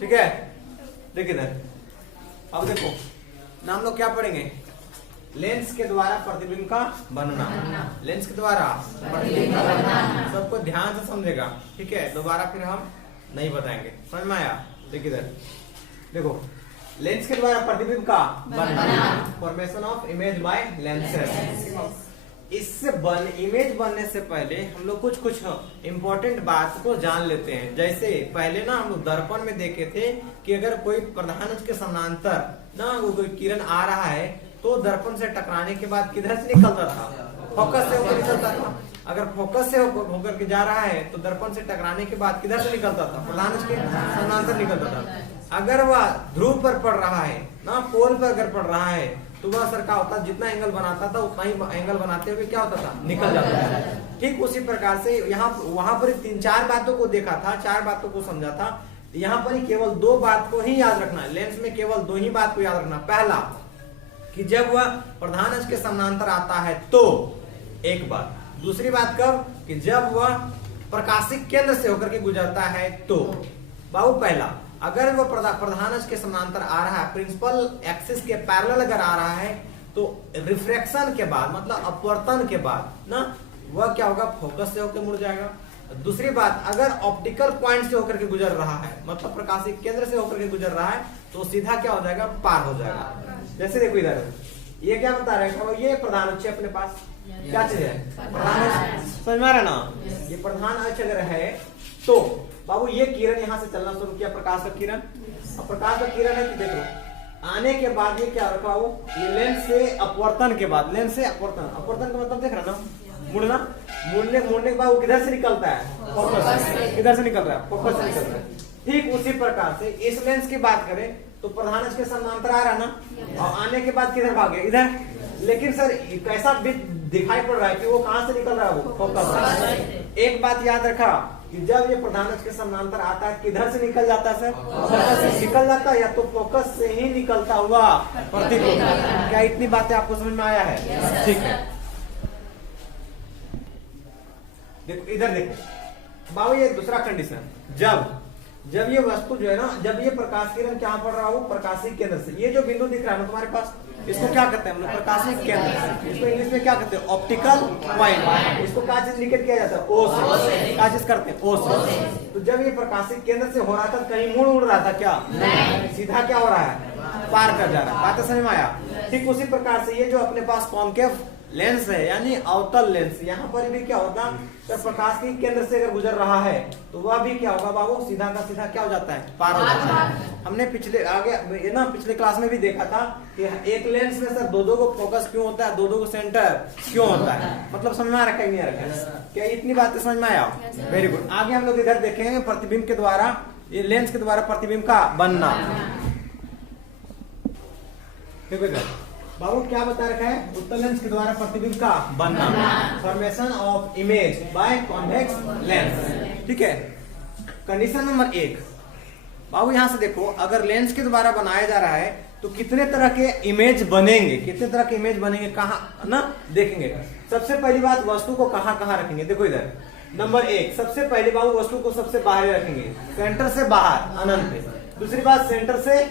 ठीक है, देखिए इधर। अब देखो ना हम लोग क्या पढ़ेंगे, लेंस के द्वारा प्रतिबिंब का बनना, लेंस के द्वारा प्रतिबिंब का बनना। सबको ध्यान से समझेगा, ठीक है, दोबारा फिर हम नहीं बताएंगे, समझ में आया। देखिए इधर देखो, लेंस के द्वारा प्रतिबिंब का बनना, formation of image by lenses. इससे इमेज बनने से पहले हम लोग कुछ कुछ इम्पोर्टेंट बात को जान लेते हैं। जैसे पहले ना हम लोग दर्पण में देखे थे कि अगर कोई प्रधान अक्ष के समानांतर ना वो कोई किरण आ रहा है तो दर्पण से टकराने के बाद किधर से निकलता था, फोकस से होकर निकलता था। अगर फोकस से होकर के जा रहा है तो दर्पण से टकराने के बाद किधर से निकलता था, प्रधान अक्ष के समानांतर निकलता था। अगर वह ध्रुव पर पड़ रहा है ना, पोल पर अगर पड़ रहा है तो वह सर क्या होता, जितना एंगल बनाता था उतना ही एंगल बनाते हुए क्या होता था, निकल जाता था। ठीक उसी प्रकार से यहाँ वहां पर 3-4 बातों को देखा था, 4 बातों को समझा था। यहाँ पर ही केवल 2 बात को ही याद रखना है, लेंस में केवल 2 ही बात को याद रखना। पहला कि जब वह प्रधान अक्ष के समानांतर आता है तो एक बात, दूसरी बात कब, कि जब वह प्रकाशिक केंद्र से होकर के गुजरता है तो। बाबू पहला, अगर वो प्रधान अक्ष के समानांतर आ रहा है, प्रिंसिपल एक्सिस के पैरेलल अगर आ रहा है तो रिफ्रैक्शन के बाद मतलब अपवर्तन के बाद ना वह क्या होगा, फोकस से होकर मुड़ जाएगा। दूसरी बात, अगर ऑप्टिकल पॉइंट से होकर के गुजर रहा है मतलब प्रकाशिक केंद्र से होकर के गुजर रहा है तो सीधा क्या हो जाएगा, पार हो जाएगा। जैसे देखो इधर ये क्या बता रहे हैं, ये प्रधान अक्ष अपने पास क्या चीज है, प्रधान अक्ष, समझ में आ रहा है ना। ये प्रधान अक्ष अगर है तो बाबू ये किरण यहाँ से चलना शुरू किया, प्रकाश का किरण। अब प्रकाश का किरण है कि देखो आने के बाद ये क्या रखा हो, ये लेंस से अपवर्तन के बाद, लेंस से अपवर्तन, अपवर्तन का मतलब देख रहा ना, मुड़ना, मुड़ने के बाद वो किधर से निकलता है, फोकस से। किधर से निकल रहा है, फोकस से निकल रहा है। ठीक उसी प्रकार से इस लेंस की बात करें तो प्रधान अक्ष के समानांतर आ रहा ना, और आने के बाद किधर भागे, इधर। लेकिन सर कैसा दिखाई पड़ रहा है कि वो कहां से निकल रहा है, वो फोकस। एक बात याद रखा कि जब ये प्रधान अक्ष के समानांतर आता है किधर से निकल जाता है सर, फोकस से निकल जाता है, या तो फोकस से ही निकलता हुआ प्रतिबिंब। क्या इतनी बातें आपको समझ में आया है, ठीक है। देखो इधर देखो बाबू, ये दूसरा कंडीशन, जब ये वस्तु जो है ना, जब ये प्रकाश किरण क्या पड़ रहा हो, प्रकाशिक केंद्र से, ये जो बिंदु दिख रहा है ना तुम्हारे पास, इसको क्या कहते हैं हम लोग, प्रकाशिक केंद्र। इसको इंग्लिश में क्या कहते हैं, ऑप्टिकल पॉइंट। इसको क्या चीज इंडिकेट किया जाता है, ओ से। क्या चीज करते हैं, ओ से। तो जब ये प्रकाशिक केंद्र से हो रहा था कहीं मुड़ उड़ रहा था क्या, सीधा क्या हो रहा है, पार कर जा रहा है। बात समझ में आया। ठीक उसी प्रकार से ये जो अपने पास कॉन्केव लेंस है यानी अवतल लेंस, यहाँ पर भी क्या होता है, जब प्रकाश के केंद्र से अगर गुजर रहा है तो वह भी क्या होगा बाबू, सीधा का सीधा क्या हो जाता है, पार हो जाता है। हमने पिछले क्लास में भी देखा था कि एक लेंस में सर 2-2 को फोकस क्यों होता है, 2-2 को सेंटर क्यों होता है, मतलब समझ में आ रखा है नहीं आ रखा है, क्या इतनी बातें समझ में आया। Very good. आगे हम लोग इधर देखेंगे प्रतिबिंब के द्वारा, ये लेंस के द्वारा प्रतिबिंब का बनना। बाबू क्या बता रखा है, उत्तल लेंस के द्वारा प्रतिबिंब का बनना, formation of image by convex lens. ठीक है। कंडीशन नंबर 1 बाबू यहां से देखो, अगर लेंस के द्वारा बनाया जा रहा है तो कितने तरह के इमेज बनेंगे, कितने तरह के इमेज बनेंगे, कहाँ ना देखेंगे। सबसे पहली बात, वस्तु को कहाँ रखेंगे। देखो इधर नंबर 1, सबसे पहले बाबू वस्तु को सबसे बाहर रखेंगे, सेंटर से बाहर अनंत। दूसरी बात, सेंटर से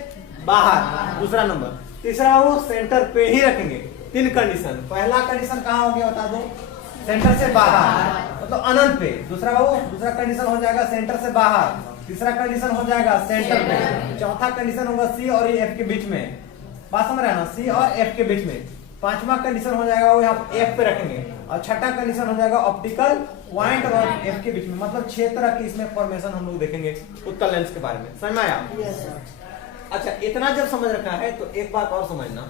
बाहर, दूसरा नंबर। तीसरा वो सेंटर पे ही रखेंगे। 3 कंडीशन। पहला कंडीशन कहाँ हो गया बता दो, सेंटर से बाहर मतलब अनंत पे। दूसरा कंडीशन हो जाएगा सेंटर से बाहर। तीसरा कंडीशन हो जाएगा सेंटर पे। चौथा कंडीशन होगा सी और एफ के बीच में, बात समझ रहे हैं ना, सी और एफ के बीच में। पांचवा कंडीशन हो जाएगा वो यहाँ एफ पे रखेंगे, और छठा कंडीशन हो जाएगा ऑप्टिकल पॉइंट और एफ के बीच में। मतलब 6 तरह की इसमें फॉर्मेशन हम लोग देखेंगे उत्तल लेंस के बारे में। समझ में आया? अच्छा, इतना जब समझ रखा है तो एक बात और समझना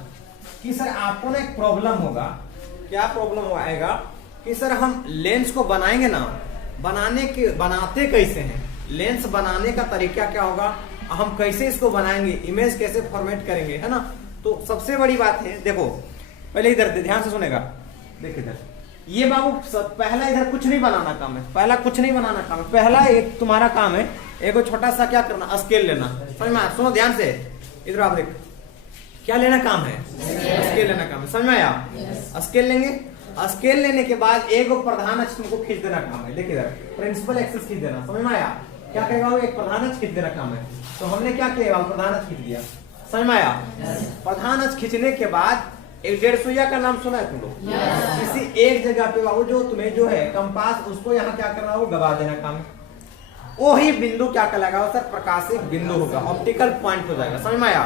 कि सर आपको ना एक प्रॉब्लम होगा। क्या प्रॉब्लम आएगा कि सर हम लेंस को बनाएंगे ना, बनाते कैसे हैं, लेंस बनाने का तरीका क्या होगा, हम कैसे इसको बनाएंगे, इमेज कैसे फॉर्मेट करेंगे, है ना। तो सबसे बड़ी बात है, देखो पहले इधर ध्यान से सुनेगा। देखिए इधर ये बाबू पहला इधर कुछ नहीं बनाना काम है, पहला कुछ नहीं बनाना काम है। पहला एक तुम्हारा काम है, एक छोटा सा क्या करना, स्केल लेना। समझ में आया? सुनो ध्यान से, इधर आप देख क्या लेना काम है, स्केल लेना काम है। समझ में आया? स्केल लेंगे, स्केल लेने के बाद एक प्रधान अक्ष तुमको खींच देना काम है। देखिए इधर प्रिंसिपल एक्सिस खींच देना। समझ में आया? क्या करेगा वो, एक प्रधानच खींच देना काम है। तो हमने क्या किया, प्रधानच खींच दिया, समझ में आया। प्रधानच खींचने के बाद एक 1.5 सुइया का नाम सुना है तुम लोग, इसी एक जगह पे बाबू जो तुम्हें जो है कंपास, उसको यहाँ क्या करना हो, गवा देना काम है। वही बिंदु क्या कहलाएगा सर, प्रकाशिक बिंदु होगा, ऑप्टिकल पॉइंट हो जाएगा, समझ में आया,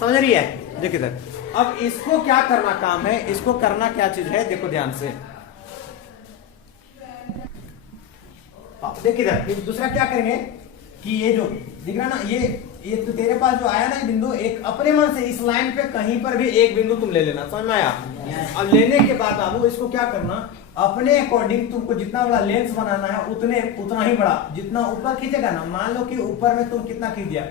समझ रही है। देखिए सर, अब इसको क्या करना काम है, इसको करना क्या चीज है, देखो ध्यान से। देखिए सर, दूसरा क्या करेंगे कि ये जो दिख रहा ना, ये तो तेरे पास जो आया ना बिंदु, एक अपने मन से इस लाइन पे कहीं पर भी एक बिंदु तुम ले लेना, समझ में आया। अब लेने के बाद बाबू इसको क्या करना, अपने अकॉर्डिंग तुमको जितना बड़ा लेंस बनाना है उतना ही बड़ा, जितना ऊपर खींचेगा ना, मान लो कि ऊपर में तुम कितना खींच दिया,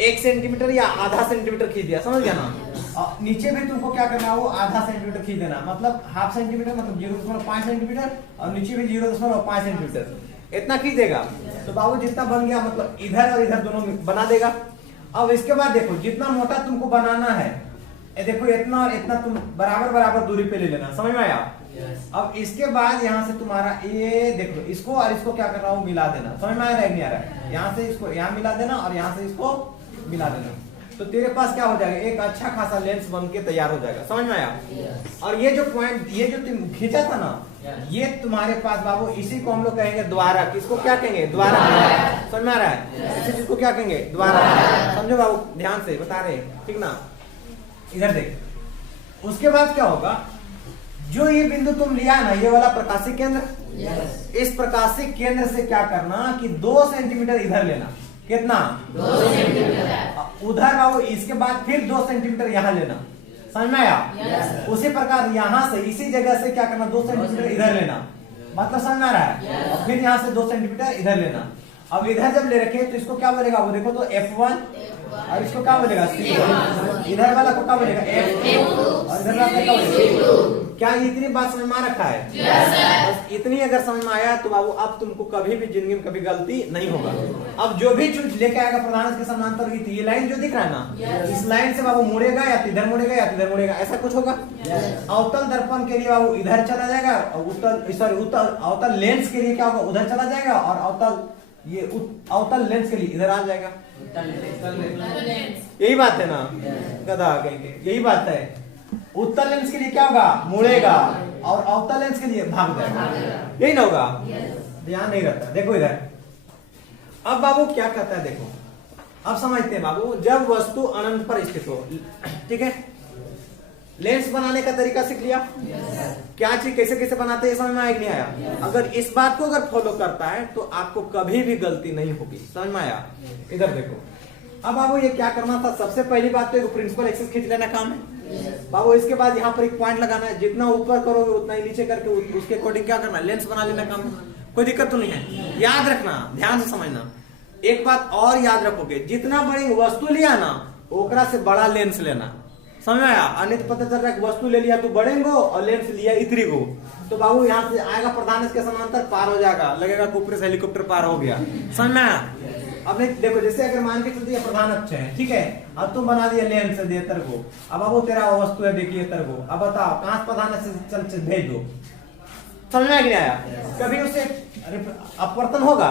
1 सेंटीमीटर या आधा सेंटीमीटर खींच दिया, समझ गया ना। नीचे भी तुमको क्या करना है, वो आधा सेंटीमीटर खींच देना, मतलब ½ सेंटीमीटर, मतलब 0.5 सेंटीमीटर, और नीचे भी 0.5 सेंटीमीटर, इतना खींच देगा। तो बाबू जितना बन गया, मतलब इधर और इधर दोनों बना देगा। अब इसके बाद देखो, जितना मोटा तुमको बनाना है, देखो इतना और इतना तुम बराबर दूरी पे ले लेना, समझ में आया। अब इसके बाद यहाँ से तुम्हारा ये देखो, इसको और इसको क्या करना है, वो मिला देना, समझ में आ रहा है नहीं आ रहा है। यहाँ से इसको यहाँ मिला देना और यहाँ से इसको मिला देना, तो तेरे पास क्या हो जाएगा, एक अच्छा खासा लेंस बन के तैयार हो जाएगा, समझ में आया। और ये जो पॉइंट, ये जो तुम खींचा था ना, ये तुम्हारे पास बाबू, इसी को हम लोग कहेंगे द्वारक। इसको क्या कहेंगे, द्वारक, समझ में आ रहा है। इसी चीज को क्या कहेंगे, द्वारक, समझो बाबू, ध्यान से बता रहे हैं, ठीक ना। इधर देख, उसके बाद क्या होगा, जो ये बिंदु तुम लिया ना, ये वाला प्रकाशिक केंद्र, इस प्रकाशिक केंद्र से क्या करना कि 2 सेंटीमीटर इधर लेना, कितना, 2 सेंटीमीटर उधर बाबू, इसके बाद फिर 2 सेंटीमीटर यहाँ लेना, समझ में आया। उसी प्रकार यहाँ से, इसी जगह से क्या करना, 2 सेंटीमीटर इधर लेना, मतलब समझ में आ रहा है। और फिर यहाँ से 2 सेंटीमीटर इधर लेना। अब इधर जब ले रखे तो इसको क्या बोलेगा, वो देखो तो F1, और इसको क्या बोलेगा, C1, इधर वाला को क्या बोलेगा, F2, और इधर वाला क्या बोलेगा। क्या इतनी बात समझ में आ रखा है? बस इतनी अगर समझ में आया तो बाबू अब तुमको कभी भी जिंदगी में कभी गलती नहीं होगा। अब जो भी चीज लेके आएगा प्रधानच के समानांतर, ये लाइन जो दिख रहा है ना, इस लाइन से बाबू मुड़ेगा या इधर मुड़ेगा या इधर मुड़ेगा, ऐसा कुछ होगा। अवतल दर्पण के लिए बाबू इधर चला जाएगा, और अवतल लेंस के लिए क्या होगा, उधर चला जाएगा, और अवतल लेंस के लिए इधर आ जाएगा। यही बात है ना, गधा कहेंगे, यही बात है। उत्तल लेंस के लिए क्या होगा, मुड़ेगा, और अवतल लेंस के लिए भाग जाएगा, यही ना होगा। ध्यान नहीं रहता। देखो इधर, अब बाबू क्या कहता है, देखो अब समझते हैं बाबू। जब वस्तु अनंत पर स्थित हो, ठीक है, लेंस बनाने का तरीका सीख लिया, क्या चीज कैसे कैसे बनाते हैं समझ में आया नहीं आया। अगर इस बात को अगर फॉलो करता है तो आपको कभी भी गलती नहीं होगी, समझ में आया। इधर देखो, अब बाबू ये क्या करना था, सबसे पहली बात तो प्रिंसिपल एक्सिस खींच लेना काम है बाबू। इसके बाद यहाँ पर एक पॉइंट लगाना है, जितना ऊपर करोगे उतना ही नीचे करके उसके अकॉर्डिंग क्या करना है, लेंस बना लेना काम है। कोई दिक्कत तो नहीं है, याद रखना, ध्यान से समझना। एक बात और याद रखोगे, जितना बड़ी वस्तु लिया ना ओकरा से बड़ा लेंस लेना, समझ में आया। अन्य पता चल रहा है वस्तु ले लिया तो बढ़ेंगो और लेंस लिया इतनी को, तो बाबू यहाँ से आएगा प्रधानच के समानांतर पार हो जाएगा, लगेगा ऊपर से हेलीकॉप्टर पार हो गया, समझ में आया। अब देखो, जैसे अगर मान के चलते प्रधानच है, ठीक है, अब तुम बना दिया लेंस दे तरगो, अब बाबू तेरा वस्तु है देखिए तरगो, अब बताओ कहां से प्रधानच से चल भेज दो, समझ में आया। कभी उससे अपवर्तन होगा,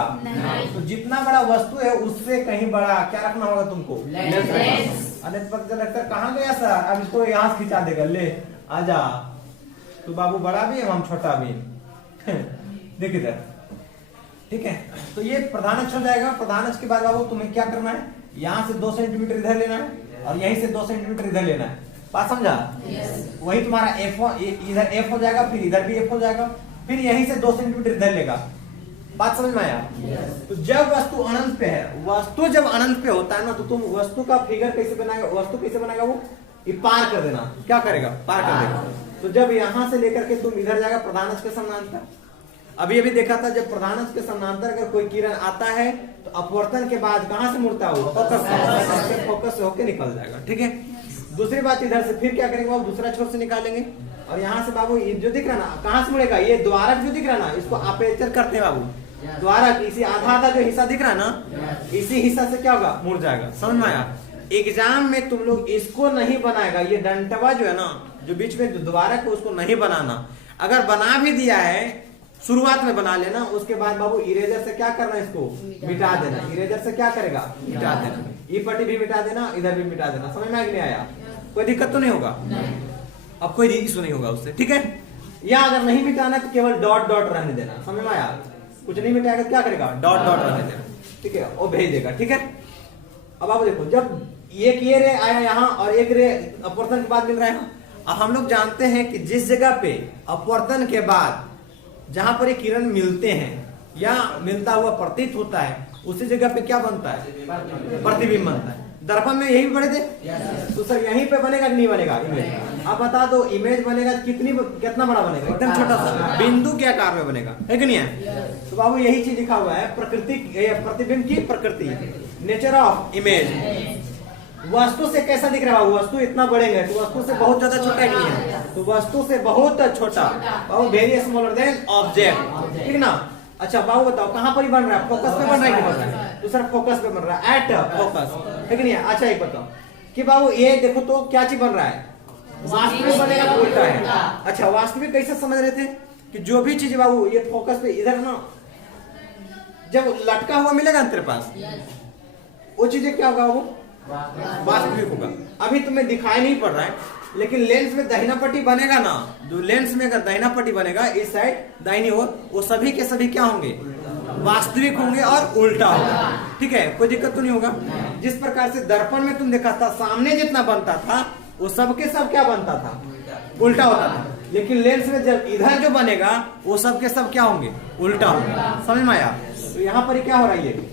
तो जितना बड़ा वस्तु है उससे कहीं बड़ा क्या रखना होगा तुमको, लेंस। अन्य पता चल लगता है कहाँ गया सर, अब इसको यहाँ से खिंचा देगा, ले आजा, तो बाबू बड़ा भी है हम छोटा भी देख इधर, ठीक है। तो ये प्रधानच हो जाएगा। प्रधानच के बाद बाबू तुम्हें क्या करना है, यहाँ से 2 सेंटीमीटर इधर लेना है और यहीं से 2 सेंटीमीटर इधर लेना है, बात समझा। वही तुम्हारा F1 इधर F हो जाएगा, फिर इधर भी F हो जाएगा, फिर यहीं से 2 सेंटीमीटर इधर लेगा, बात समझ में आया। तो जब वस्तु अनंत पे है, वस्तु जब अनंत पे होता है ना, तो तुम वस्तु का फिगर कैसे बनाएगा, वस्तु कैसे बनाएगा, वो ये पार कर देना, क्या करेगा, पार कर देगा। तो जब यहाँ से लेकर के तुम इधर जाएगा प्रधानच के समानांतर, अभी अभी देखा था जब प्रधानच के समानांतर अगर कोई किरण आता है तो अपवर्तन के बाद कहां से मुड़ता है, वो फोकस से होकर निकल जाएगा, ठीक है। दूसरी बात, इधर से फिर क्या करेंगे बाबू, दूसरा छोर से निकालेंगे, और यहाँ से बाबू ये जो दिख रहा ना कहां से मुड़ेगा, ये द्वारक जो दिख रहा ना, इसको अपेचर करते हैं बाबू। द्वारक इसी आधा जो हिस्सा दिख रहा है ना, इसी हिस्सा से क्या होगा, मुड़ जाएगा, समझ में आया। एग्जाम में तुम लोग इसको नहीं बनाएगा, ये डंटवा जो है ना, जो बीच में द्वारक है उसको नहीं बनाना। अगर बना भी दिया है शुरुआत में बना लेना, उसके बाद बाबू इरेजर से क्या करना, इसको मिटा देना। इरेजर से क्या करेगा, मिटा देना। ये पट्टी भी मिटा देना, इधर भी मिटा देना। समझ में आ नहीं आया? कोई दिक्कत तो नहीं होगा? अब कोई इशू नहीं होगा उससे, ठीक है। या अगर नहीं मिटाना तो केवल डॉट डॉट रहने देना। समझ में आया? कुछ नहीं मिटाएगा क्या करेगा, डॉट डॉट रहने देना, ठीक है, वो भेज देगा, ठीक है। अब आप देखो, जब एक ये रे आया यहाँ और एक रे अपवर्तन के बाद मिल रहा है यहाँ। अब हम लोग जानते हैं कि जिस जगह पे अपवर्तन के बाद जहां पर ये किरण मिलते हैं या मिलता हुआ प्रतीत होता है, उसी जगह पे क्या बनता है, प्रतिबिंब बनता है। दर्पण में यही पढ़े थे, तो सर यहीं पे बनेगा कि नहीं बनेगा इमेज? आप बता दो, इमेज बनेगा कितना बड़ा बनेगा? एकदम छोटा सा बिंदु के आकार में बनेगा, है कि नहीं है? तो बाबू यही चीज लिखा हुआ है, प्रकृति प्रतिबिंब की प्रकृति, नेचर ऑफ इमेज। वस्तु से कैसा दिख रहा है? वस्तु इतना बढ़ेगा तो वस्तु से बहुत ज्यादा छोटा नहीं है, तो वस्तु से बहुत छोटा, बाबू वेरी स्मॉलर देन ऑब्जेक्ट, ठीक ना। अच्छा बाबू बताओ कहाँ पर ही बन रहा है? फोकस पे बन रहा है कि बन रहा है? तो सर फोकस पे बन रहा है, एट फोकस, है कि नहीं है? अच्छा एक बताओ कि बाबू ये देखो तो क्या चीज बन रहा है, वास्तविक बनेगा तो उल्टा है। अच्छा वास्तविक कैसे समझ रहे थे कि जो भी चीज बाबू ये फोकस पे इधर ना जब लटका हुआ मिलेगा ना तेरे पास, वो चीजें क्या होगा, वो वास्तविक होगा। अभी तुम्हें दिखाई नहीं पड़ रहा है, लेकिन लेंस में दाहिना पट्टी बनेगा ना, जो लेंस में अगर दाहिना पट्टी बनेगा इस साइड दाहिनी ओर, वो सभी के सभी क्या होंगे, वास्तविक होंगे और उल्टा होगा, ठीक है। कोई दिक्कत तो नहीं होगा। जिस प्रकार से दर्पण में तुम देखा था सामने जितना बनता था वो सबके सब क्या बनता था, उल्टा होता था, लेकिन लेंस में जब इधर जो बनेगा वो सबके सब क्या होंगे, उल्टा होंगे। समझ में आया? तो यहाँ पर क्या हो रहा है, ये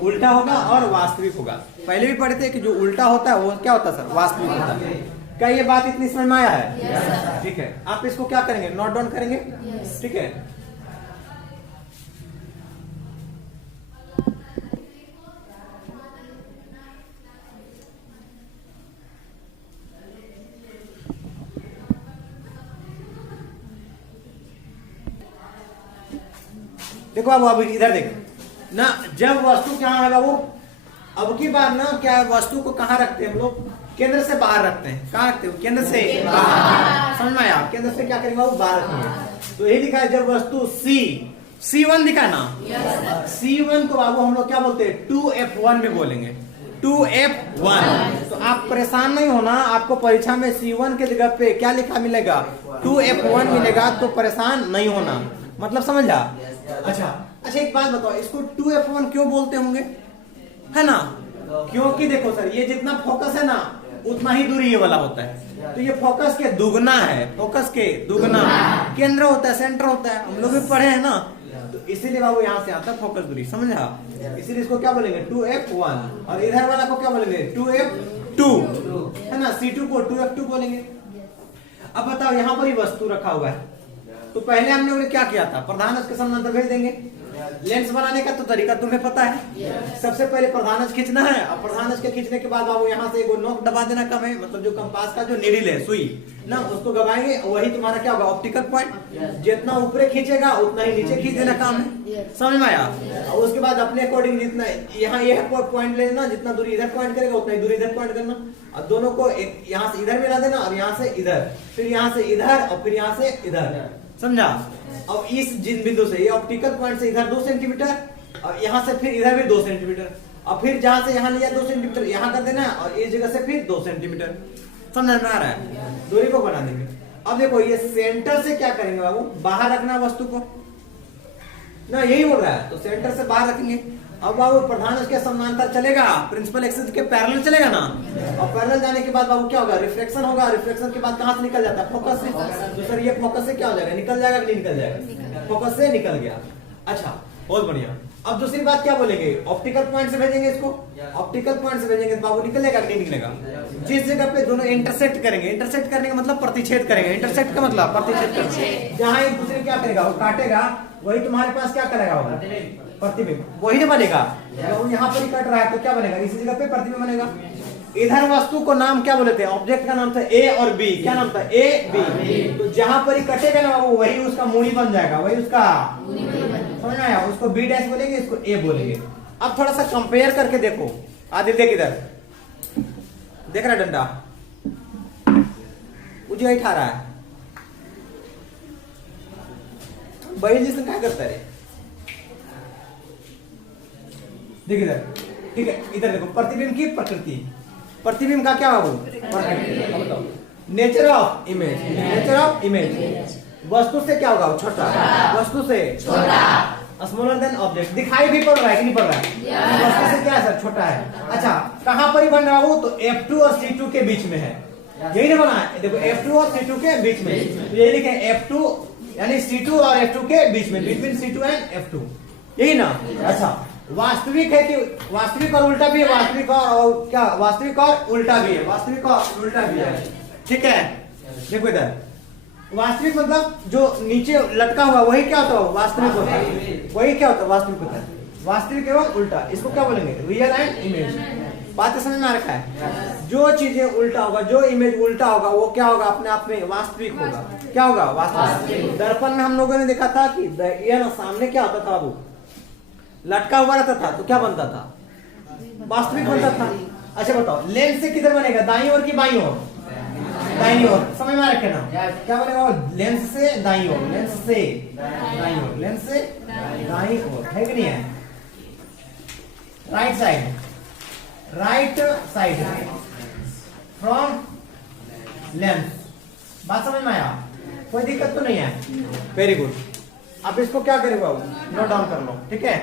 उल्टा होगा और वास्तविक होगा। पहले भी पढ़े थे कि जो उल्टा होता है वो क्या होता है सर, वास्तविक होता है। क्या ये बात इतनी समझ में आया है? ठीक है, आप इसको क्या करेंगे, नोट डाउन करेंगे, ठीक है। देखो अब इधर देख ना, जब वस्तु क्या है वो, अब की बार ना क्या वस्तु को कहाँ रखते हैं हम लोग, केंद्र से बाहर रखते हैं। कहाँ रखते हैं, केंद्र से बाहर। समझ में आया? केंद्र से क्या करेंगे वो, बाहर रखेंगे। तो यही लिखा है, जब वस्तु C1 लिखा है ना, C1 को बाबू हम लोग क्या बोलते हैं, 2F1 में बोलेंगे, 2F1। तो आप परेशान नहीं होना, आपको परीक्षा में C1 के जगह पे क्या लिखा मिलेगा, 2F1 मिलेगा, तो परेशान नहीं होना, मतलब समझा? अच्छा एक बात बताओ, इसको 2F1 क्यों बोलते होंगे, है ना? क्योंकि देखो सर, ये जितना फोकस है ना उतना ही दूरी ये वाला होता है, तो ये फोकस के दुगना है, फोकस के दुगना केंद्र होता है, सेंटर होता है, हम लोग भी पढ़े हैं ना, तो इसीलिए बाबू यहाँ से आता है फोकस दूरी, समझा? इसीलिए इसको क्या बोलेंगे, 2F1, और इधर वाला को क्या बोलेंगे, 2F2, है ना? C2 को 2F2 बोलेंगे। अब बताओ, यहाँ पर ही वस्तु रखा हुआ है, तो पहले हम लोगों ने क्या किया था, प्रधान अक्ष के समानांतर भेज देंगे। लेंस बनाने का तो तरीका तुम्हें पता है, सबसे पहले प्रधान अक्ष खींचना है, और प्रधान अक्ष के खींचने के बाद बाबू यहाँ से एक नोक दबा देना कम है, मतलब जो कंपास का जो नीडल है, सुई ना, उसको दबाएंगे, वही तुम्हारा क्या होगा, ऑप्टिकल पॉइंट। जितना ऊपर खींचेगा उतना ही नीचे खींच देना काम है, समझ में आया? और उसके बाद अपने अकॉर्डिंग जितना यहाँ ये पॉइंट ले लेना, जितना दूरी इधर पॉइंट करेगा उतना ही दूरी इधर पॉइंट करना, और दोनों को यहाँ से इधर मिला देना, और यहाँ से इधर, फिर यहाँ से इधर, और फिर यहाँ से इधर, समझा? अब इस जिन बिंदु से, ये ऑप्टिकल पॉइंट से इधर 2 सेंटीमीटर, और यहाँ से फिर इधर भी 2 सेंटीमीटर, और फिर जहां से यहाँ लिया 2 सेंटीमीटर यहाँ कर देना, और इस जगह से फिर 2 सेंटीमीटर। समझ में आ रहा है? दूरी को बना देंगे। अब देखो, ये सेंटर से क्या करेंगे बाबू, बाहर रखना वस्तु को ना, यही बोल रहा है, तो सेंटर से बाहर रखेंगे। अब बाबू प्रधान अक्ष के समानांतर चलेगा, प्रिंसिपल एक्सिस के पैरेलल चलेगा ना, और पैरेलल जाने के बाद बाबू क्या होगा, रिफ्लेक्शन होगा। रिफ्लेक्शन के बाद कहां से निकल जाता है, फोकस से। तो सर ये फोकस से क्या हो जाएगा, निकल जाएगा कि नहीं निकल जाएगा, फोकस से निकल गया। अच्छा बहुत बढ़िया। अब दूसरी बात क्या बोलेंगे, ऑप्टिकल पॉइंट से भेजेंगे इसको, ऑप्टिकल पॉइंट से भेजेंगे तो बाबू निकलेगा कि नहीं निकलेगा। जिस जगह पे दोनों इंटरसेक्ट करेंगे, इंटरसेक्ट करने का मतलब प्रतिच्छेद करेंगे, इंटरसेक्ट का मतलब प्रतिच्छेद करेंगे, जहां एक दूसरे क्या करेगा, वो काटेगा, वही तुम्हारे पास क्या करेगा, होगा प्रतिबिंब, वही ना बनेगा। यहाँ पर ही कट रहा है तो क्या बनेगा, इसी जगह पे प्रतिबिंब बनेगा। इधर वस्तु को नाम क्या बोले थे, ऑब्जेक्ट का नाम था ए और बी, क्या नाम था, ए बी। तो जहां पर ही कटेगा ना वो वही उसका मूड़ी बन जाएगा, वही उसका समझ में आया, उसको बी डैश बोलेंगे, इसको ए बोलेंगे। अब थोड़ा सा कंपेयर करके देखो, आदित्य किधर देख रहा है, डंडा मुझे उठा रहा है, वही जिसने क्या करता है। देखिए इधर, ठीक है, इधर देखो, प्रतिबिंब की प्रकृति, प्रतिबिंब का क्या हो प्रकृति, nature of image, nature of image, वस्तु से क्या होगा छोटा, वस्तु से छोटा, स्मॉलर देन ऑब्जेक्ट, दिखाई भी पड़ रहा है कि नहीं पड़ रहा है, वस्तु से क्या है सर छोटा है। अच्छा कहां पर ही बन रहा हूं, तो F2 और C2 के बीच में है, यही ना बना है, देखो F2 और C2 के बीच में, तो यही लिखे F2 यानी C2 और F2 के बीच में, बिटवीन C2 एंड F2, यही ना। अच्छा वास्तविक है कि वास्तविक और उल्टा भी है, वास्तविक और क्या, वास्तविक और उल्टा भी है, वास्तविक और उल्टा भी है, ठीक है। देखो इधर वास्तविक मतलब जो नीचे लटका हुआ वही क्या होता है, वास्तविक होता है, वही क्या होता है वास्तविक होता है, वास्तविक एवं उल्टा, इसको क्या बोलेंगे, रियल एंड इमेज। बात समझ में आ रखा है, जो चीजें उल्टा होगा, जो इमेज उल्टा होगा वो क्या होगा, अपने आप में वास्तविक होगा, क्या होगा वास्तविक। दर्पण में हम लोगों ने देखा था कि ये ना सामने क्या होता था, वो लटका हुआ रहता था तो क्या बनता था, वास्तविक बनता था। अच्छा बताओ लेंस से किधर बनेगा, दाईं ओर की बाईं ओर, दाईं ओर, समझ में आ रखे ना, क्या बनेगा, लेंस से दाईं ओर, लेंस से दाईं ओर, लेंस से दाईं ओर, है कि नहीं है, right side, right side from lens. बात समझ में आया, कोई दिक्कत तो नहीं है, वेरी गुड। अब इसको क्या करेगा, नोट डाउन कर लो, ठीक है।